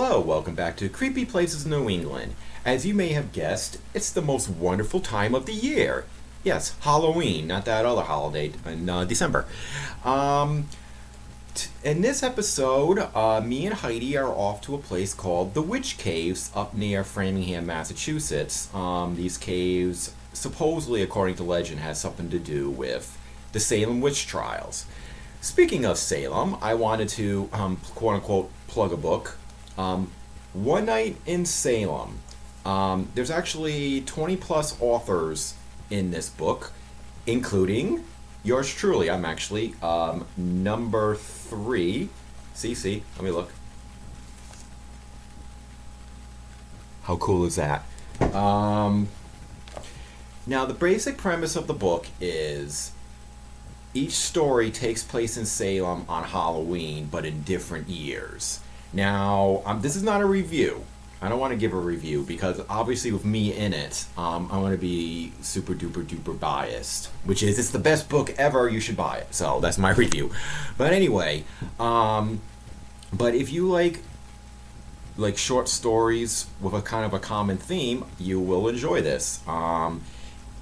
hello, welcome back to Creepy Places New England. As you may have guessed, it's the most wonderful time of the year. Yes, Halloween, not that other holiday in December. In this episode, me and Heidi are off to a place called the Witch Caves up near Framingham, Massachusetts. These caves, supposedly according to legend, has something to do with the Salem witch trials. Speaking of Salem, I wanted to, quote-unquote, plug a book. One Night in Salem. There's actually 20-plus authors in this book, including yours truly. I'm actually number 3. See, let me look. How cool is that? Now, the basic premise of the book is each story takes place in Salem on Halloween, but in different years. Now, this is not a review. I don't want to give a review because obviously with me in it, I'm going to be super duper duper biased, which is it's the best book ever, you should buy it. So that's my review. But anyway, but if you like short stories with a kind of a common theme, you will enjoy this.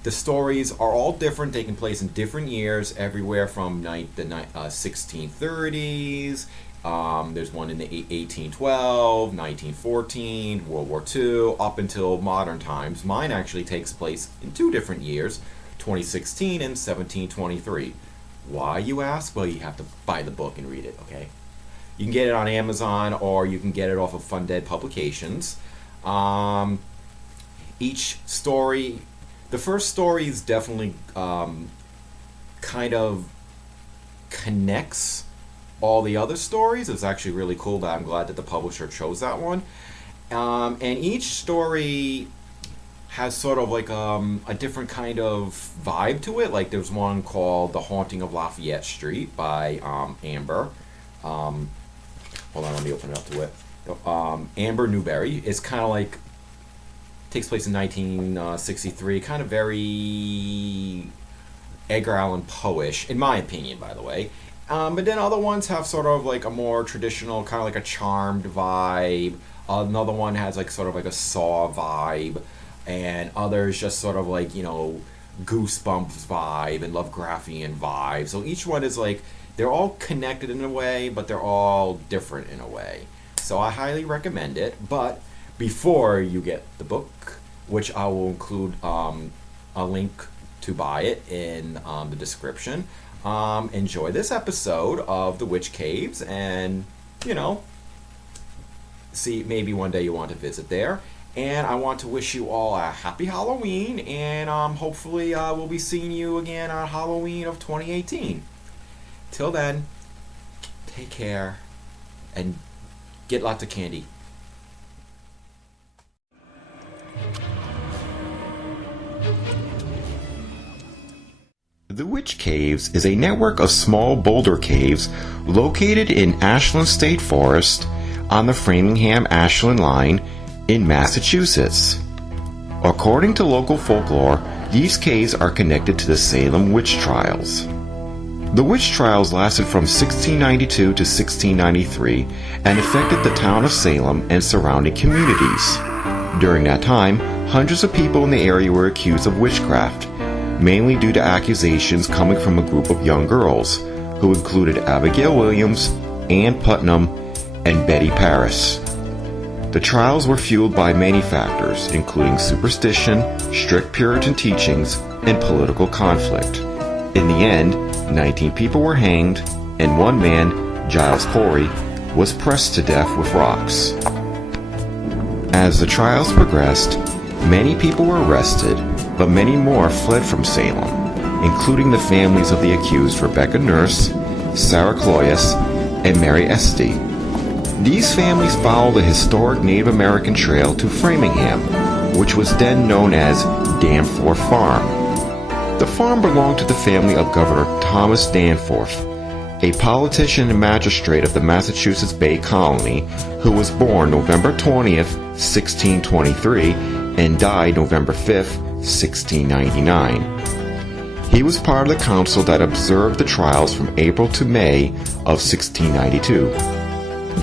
The stories are all different, taking place in different years, everywhere from the 1630s. There's one in the 1812, 1914, World War II, up until modern times. Mine actually takes place in 2 different years, 2016 and 1723. Why, you ask? Well, you have to buy the book and read it, okay? You can get it on Amazon or you can get it off of Funded Publications. Each story... The first story is definitely kind of connects all the other stories. It's actually really cool that I'm glad that the publisher chose that one. And each story has sort of like a different kind of vibe to it. Like there's one called The Haunting of Lafayette Street by Amber. Hold on, let me open it up to it. Amber Newberry. It's kind of like... takes place in 1963, kind of very Edgar Allan Poe-ish, in my opinion, by the way. But then other ones have sort of like a more traditional, kind of like a Charmed vibe. Another one has like sort of like a Saw vibe, and others just sort of like, you know, Goosebumps vibe and Lovecraftian vibe. So each one is like, they're all connected in a way, but they're all different in a way. So I highly recommend it, but before you get the book, which I will include a link to buy it in the description, enjoy this episode of The Witch Caves and, you know, see, maybe one day you want to visit there. And I want to wish you all a happy Halloween, and hopefully we'll be seeing you again on Halloween of 2018. Till then, take care and get lots of candy. The Witch Caves is a network of small boulder caves located in Ashland State Forest on the Framingham-Ashland line in Massachusetts. According to local folklore, these caves are connected to the Salem witch trials. The witch trials lasted from 1692 to 1693 and affected the town of Salem and surrounding communities. During that time, hundreds of people in the area were accused of witchcraft, mainly due to accusations coming from a group of young girls, who included Abigail Williams, Ann Putnam, and Betty Paris. The trials were fueled by many factors, including superstition, strict Puritan teachings, and political conflict. In the end, 19 people were hanged, and one man, Giles Corey, was pressed to death with rocks. As the trials progressed, many people were arrested, but many more fled from Salem, including the families of the accused Rebecca Nurse, Sarah Cloyes, and Mary Estey. These families followed the historic Native American trail to Framingham, which was then known as Danforth Farm. The farm belonged to the family of Governor Thomas Danforth, a politician and magistrate of the Massachusetts Bay Colony, who was born November 20th, 1623, and died November 5th, 1699. He was part of the council that observed the trials from April to May of 1692.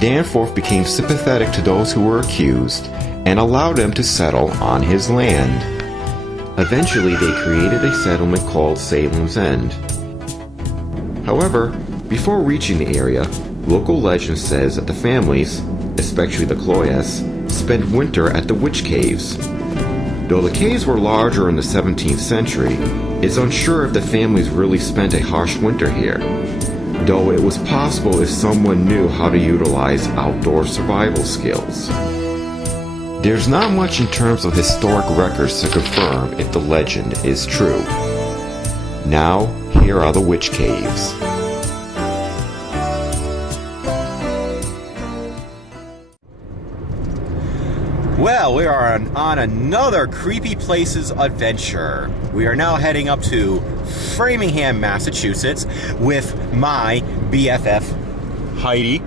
Danforth became sympathetic to those who were accused and allowed them to settle on his land. Eventually, they created a settlement called Salem's End. However, before reaching the area, local legend says that the families, especially the Cloyes, spent winter at the witch caves. Though the caves were larger in the 17th century, it's unsure if the families really spent a harsh winter here, though it was possible if someone knew how to utilize outdoor survival skills. There's not much in terms of historic records to confirm if the legend is true. Now, here are the witch caves. Well, we are on another Creepy Places adventure. We are now heading up to Framingham, Massachusetts with my BFF, Heidi.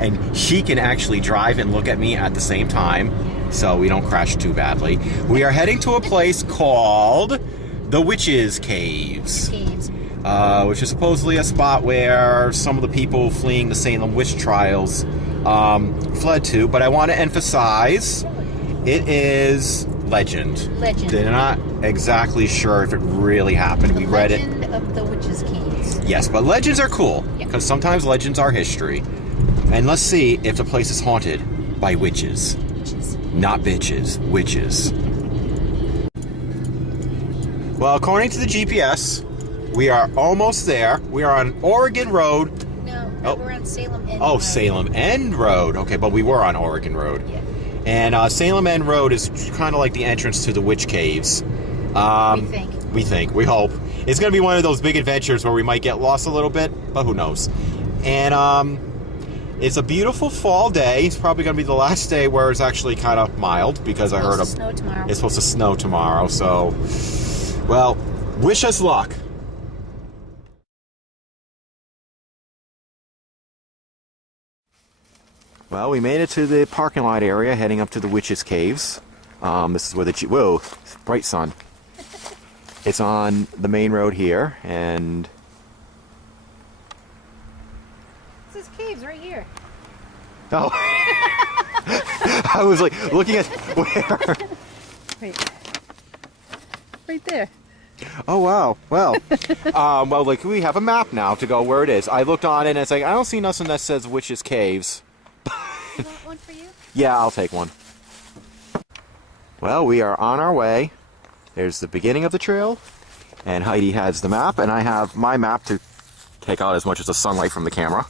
And she can actually drive and look at me at the same time, so we don't crash too badly. We are heading to a place called the Witches' Caves. Which is supposedly a spot where some of the people fleeing the Salem witch trials fled to, but I want to emphasize it is legend. They're not exactly sure if it really happened. We read it. Legend of the Witches' Caves. Yes, but legends are cool because sometimes legends are history. And let's see if the place is haunted by witches. Not bitches, witches. Well, according to the GPS, we are almost there. We are on Oregon Road. No, we're on Salem End. Oh, Salem End Road. Okay, but we were on Oregon Road. Yeah. And Salem End Road is kind of like the entrance to the Witch Caves. We think. We hope. It's going to be one of those big adventures where we might get lost a little bit, but who knows. And it's a beautiful fall day. It's probably going to be the last day where it's actually kind of mild because I heard it's supposed to snow tomorrow. It's supposed to snow tomorrow. So, well, wish us luck. Well, we made it to the parking lot area, heading up to the Witches' Caves. This is where the whoa, bright sun. It's on the main road here, and This is caves right here. oh, I was like looking at where. Wait. Right there. Oh wow. Well, well, like we have a map now to go where it is. I looked on it, and it's like I don't see nothing that says Witches' Caves. You want one for you? Yeah, I'll take one. Well, we are on our way. There's the beginning of the trail, and Heidi has the map, and I have my map to take out as much of the sunlight from the camera.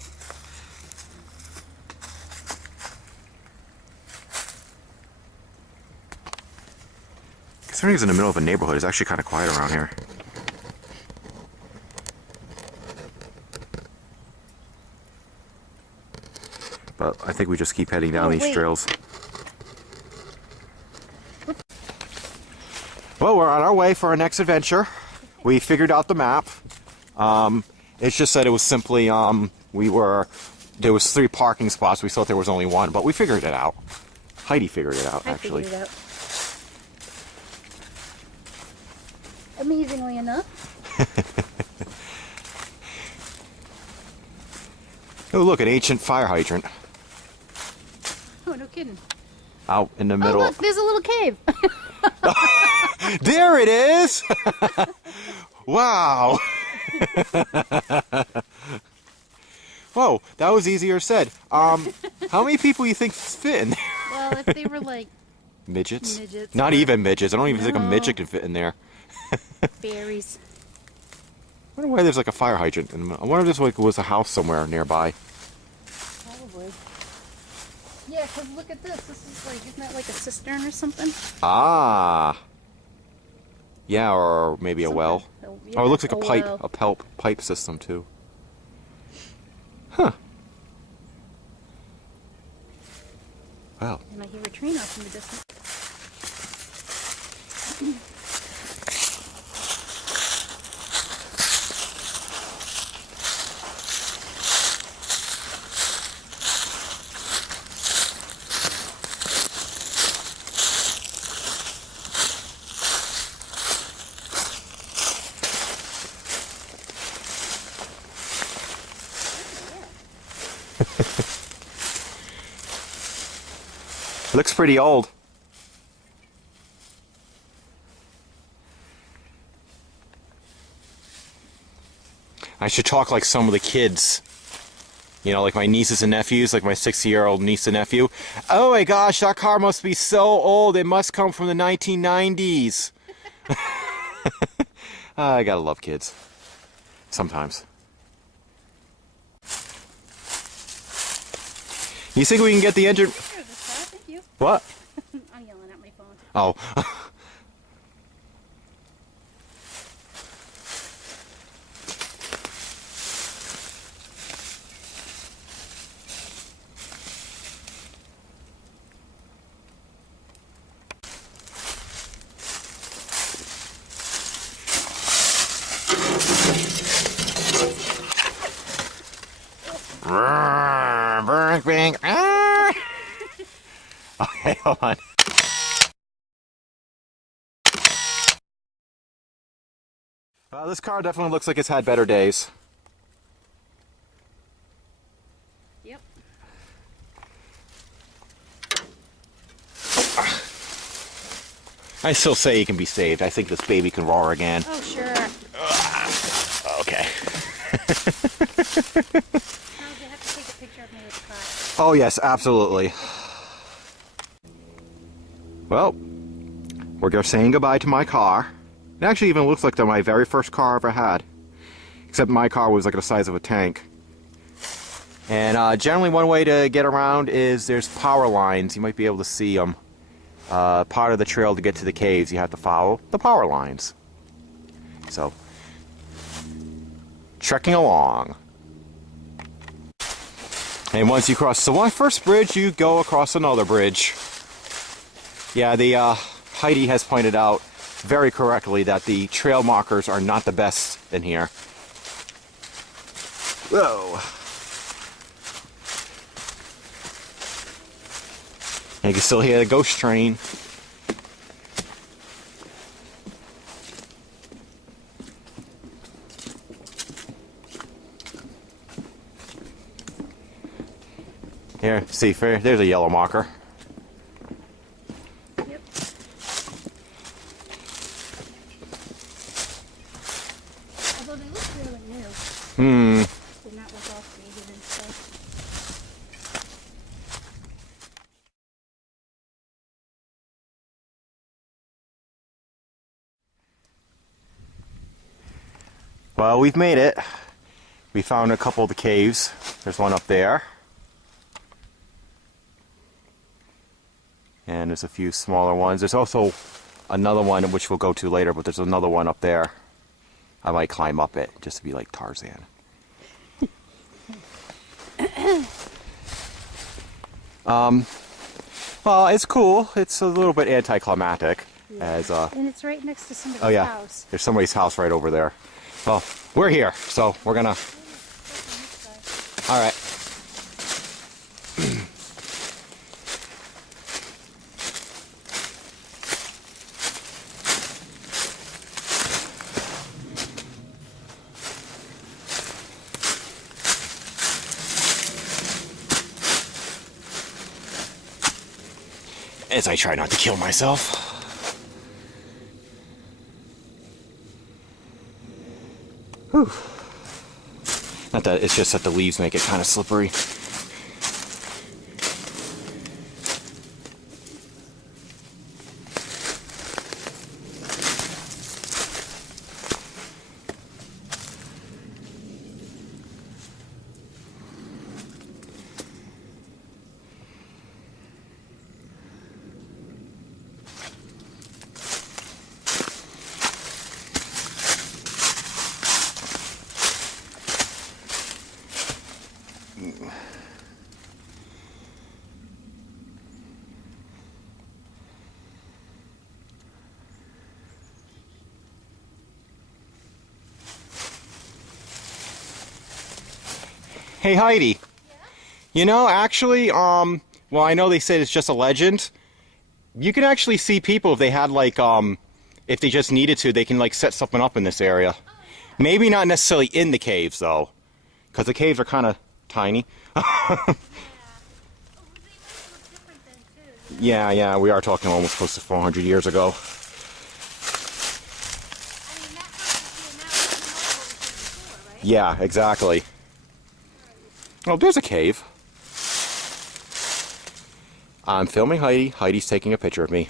Considering it's in the middle of a neighborhood, it's actually kind of quiet around here. But I think we just keep heading down these trails. Well, we're on our way for our next adventure. We figured out the map. It's just that it was simply, there was 3 parking spots. We thought there was only 1, but we figured it out. Heidi figured it out, actually. I figured it out. Amazingly enough. Oh, look, an ancient fire hydrant. Oh, no kidding. Out in the middle. Oh, look, there's a little cave. There it is! Wow! Whoa, that was easier said. How many people you think fit in there? Well, if they were like Midgets? midgets. Not even midgets. I don't even think a No. midget can fit in there. Fairies. I wonder why there's like a fire hydrant. I wonder if this like was a house somewhere nearby. Probably. Yeah, because look at this. This is like, isn't that like a cistern or something? Ah. Yeah, or maybe a well. Oh, Oh, it looks like a pipe, well. pipe system too. Huh. Wow. And I hear a train off in the distance. Looks pretty old. I should talk like some of the kids. You know, like my nieces and nephews, like my 60-year-old niece and nephew. Oh my gosh, that car must be so old. It must come from the 1990s. I gotta love kids. Sometimes. You think we can get the engine? Thank you. What? I'm yelling at my phone. Oh. Okay, hold on. Well, this car definitely looks like it's had better days. Yep. I still say he can be saved. I think this baby can roar again. Oh, sure. Okay. Now you have to take a picture of me with the car. Oh, yes, absolutely. Well, we're saying goodbye to my car. It actually even looks like my very first car I ever had. Except my car was like the size of a tank. And generally one way to get around is there's power lines. You might be able to see them. Part of the trail to get to the caves, you have to follow the power lines. So, trekking along. And once you cross the first bridge, you go across another bridge. Yeah, the Heidi has pointed out very correctly that the trail markers are not the best in here. Whoa. And you can still hear the ghost train. Here, see, there's a yellow marker. Yep. Although they look really new. They're not like all faded and stuff. Well, we've made it. We found a couple of the caves. There's one up there. And there's a few smaller ones. There's also another one which we'll go to later, but there's another one up there. I might climb up it just to be like Tarzan. Well, it's cool. It's a little bit anticlimactic. Yeah. And it's right next to somebody's Oh yeah, house. there's somebody's house right over there. Well, we're here, so we're gonna... All right. As I try not to kill myself. Whew. Not that, it's just that the leaves make it kind of slippery. Hey Heidi. Yeah? You know, actually, well, I know they said it's just a legend. You can actually see people if they had like, if they just needed to, they can like set something up in this area. Oh, yeah. Maybe not necessarily in the caves though, because the caves are kind of tiny. Yeah. Oh, they might look different then too. Yeah, we are talking almost close to 400 years ago. I mean, that house is here now. It's before, right? Yeah, exactly. Oh, there's a cave. I'm filming Heidi. Heidi's taking a picture of me.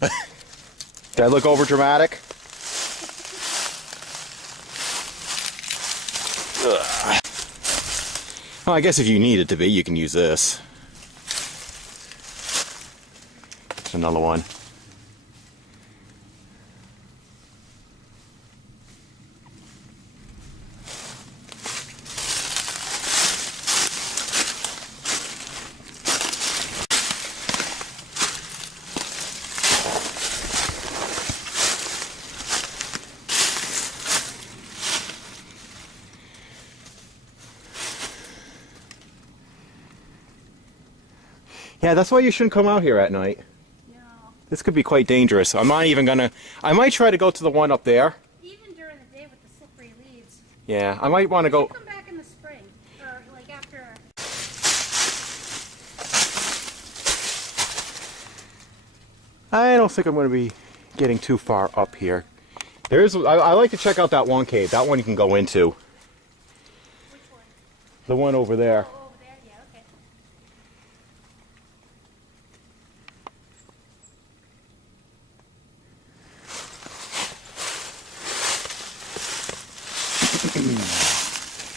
Did I look over dramatic? Ugh. Well, I guess if you need it to be, you can use this. There's another one. Yeah, that's why you shouldn't come out here at night. No. This could be quite dangerous. I'm not even gonna... I might try to go to the one up there. Even during the day with the slippery leaves. Yeah, I might want to go... Come back in the spring, or like after. I don't think I'm going to be getting too far up here. There's... I like to check out that one cave. That one you can go into. Which one? The one over there. Oh, over there. Yeah. Okay.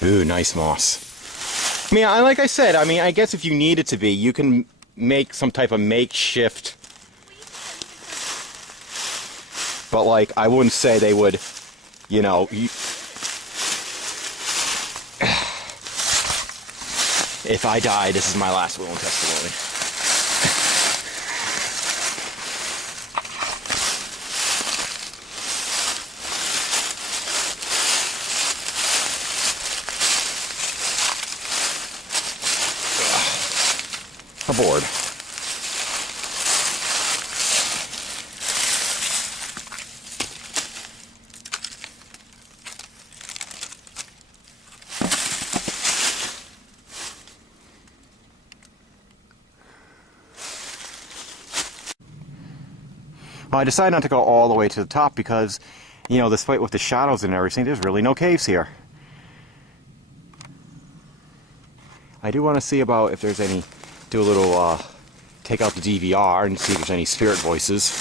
Ooh, nice moss. I mean, like I said, I mean, I guess if you need it to be, you can make some type of makeshift. But, like, I wouldn't say they would, you know... If I die, this is my last will and testimony. Aboard. Well, I decided not to go all the way to the top because, you know, despite with the shadows and everything, there's really no caves here. I do want to see about if there's any, do a little, take out the DVR and see if there's any spirit voices.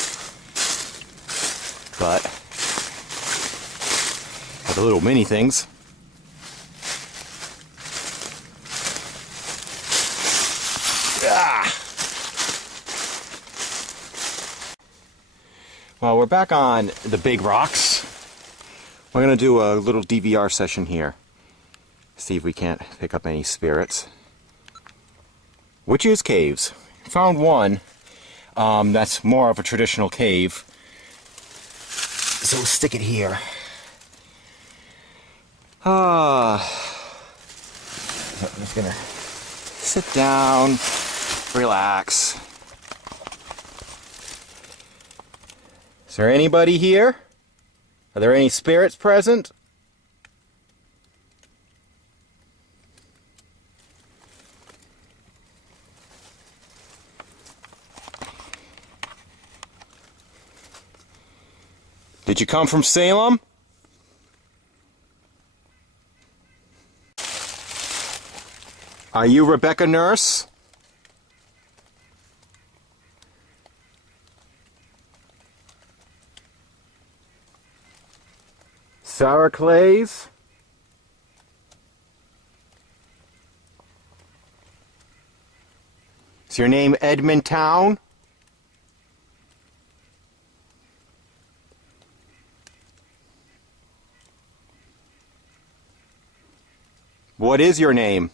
But, the little mini things. Ah! Well, we're back on the big rocks. We're going to do a little DVR session here. See if we can't pick up any spirits. Witches' caves. Found one that's more of a traditional cave. So we'll stick it here. I'm just going to sit down, relax. Is there anybody here? Are there any spirits present? Did you come from Salem? Are you Rebecca Nurse? Sarah Clays? Is your name Edmund Town? What is your name?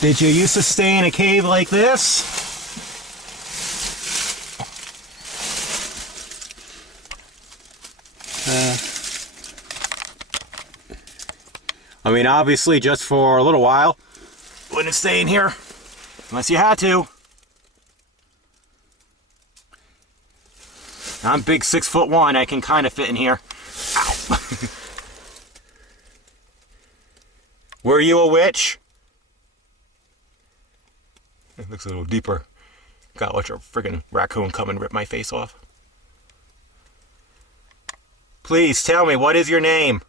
Did you used to stay in a cave like this? I mean, obviously, just for a little while. Wouldn't stay in here unless you had to. I'm big 6'1". I can kind of fit in here. Ow. Were you a witch? It looks a little deeper. Gotta watch a friggin' raccoon come and rip my face off. Please tell me, what is your name?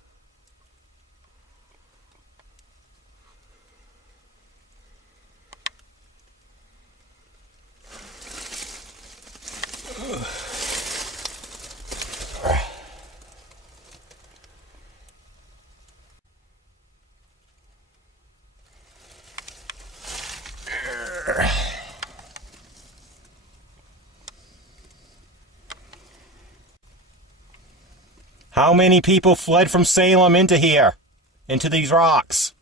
How many people fled from Salem into here? Into these rocks?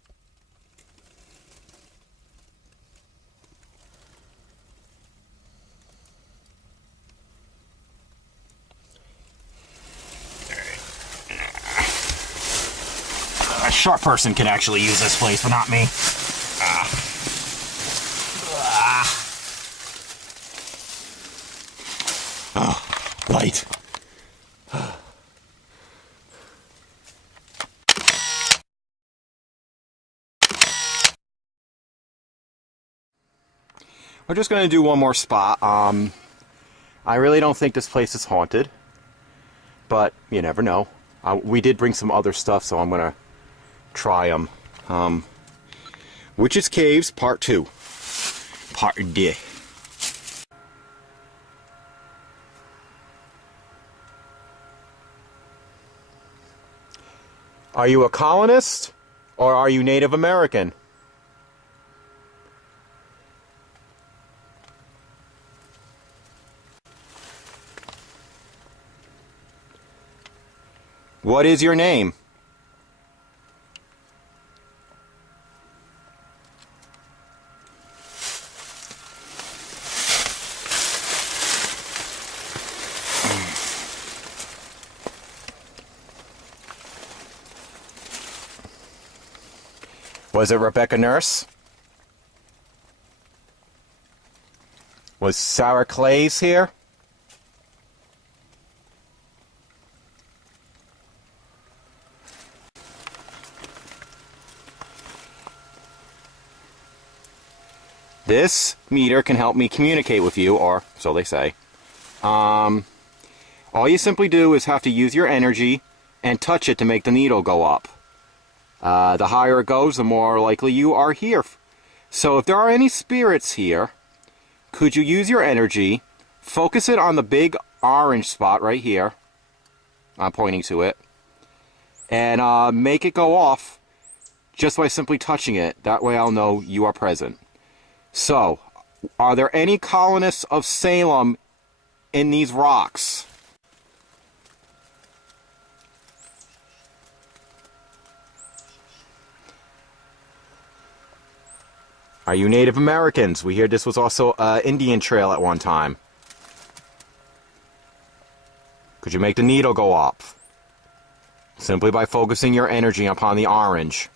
A sharp person can actually use this place, but not me. Oh, light. We're just going to do one more spot. I really don't think this place is haunted, but you never know. We did bring some other stuff, so I'm going to try them. Witch's Caves, Part 2. Part D. Are you a colonist, or are you Native American? What is your name? Was it Rebecca Nurse? Was Sarah Clays here? This meter can help me communicate with you, or so they say. All you simply do is have to use your energy and touch it to make the needle go up. The higher it goes, the more likely you are here. So if there are any spirits here, could you use your energy, focus it on the big orange spot right here, I'm pointing to it, and make it go off just by simply touching it. That way I'll know you are present. So, are there any colonists of Salem in these rocks? Are you Native Americans? We hear this was also an Indian trail at one time. Could you make the needle go up? Simply by focusing your energy upon the orange.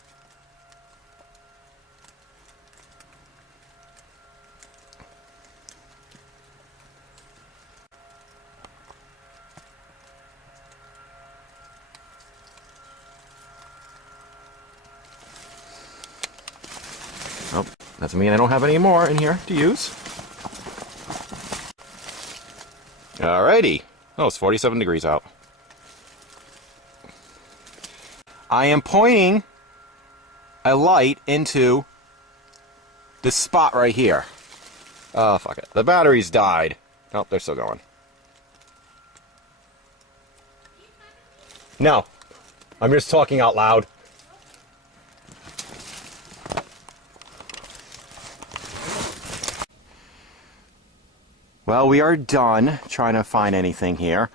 Oh, doesn't mean I don't have any more in here to use. Alrighty. Oh, it's 47 degrees out. I am pointing a light into this spot right here. Oh, fuck it. The batteries died. Oh, they're still going. No. I'm just talking out loud. Well, we are done trying to find anything here.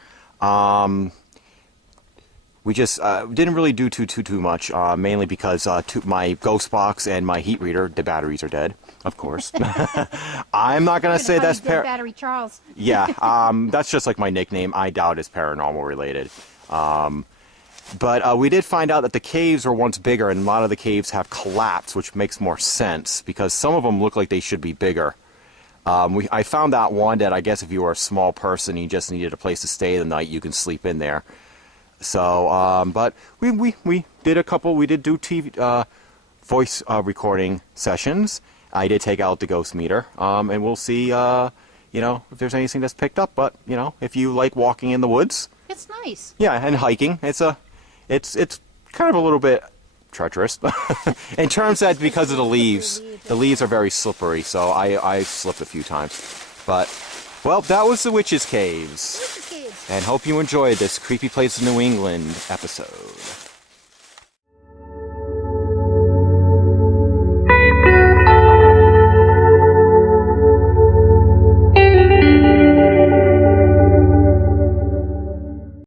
We just didn't really do too much, mainly because my ghost box and my heat reader, the batteries are dead, of course. I'm not going to say that's Battery Charles. Yeah, that's just like my nickname. I doubt it's paranormal related. But we did find out that the caves were once bigger, and a lot of the caves have collapsed, which makes more sense because some of them look like they should be bigger. I found out one that I guess if you were a small person, you just needed a place to stay the night, you can sleep in there. So, but we did a couple. We did do TV voice recording sessions. I did take out the ghost meter, and we'll see. You know, if there's anything that's picked up. But you know, if you like walking in the woods, It's nice. yeah, and hiking, it's kind of a little bit treacherous in terms that because of the leaves. The leaves are very slippery, so I slipped a few times. But well, that was the Witch's Caves. Witch's Caves. And hope you enjoyed this Creepy Place in New England episode.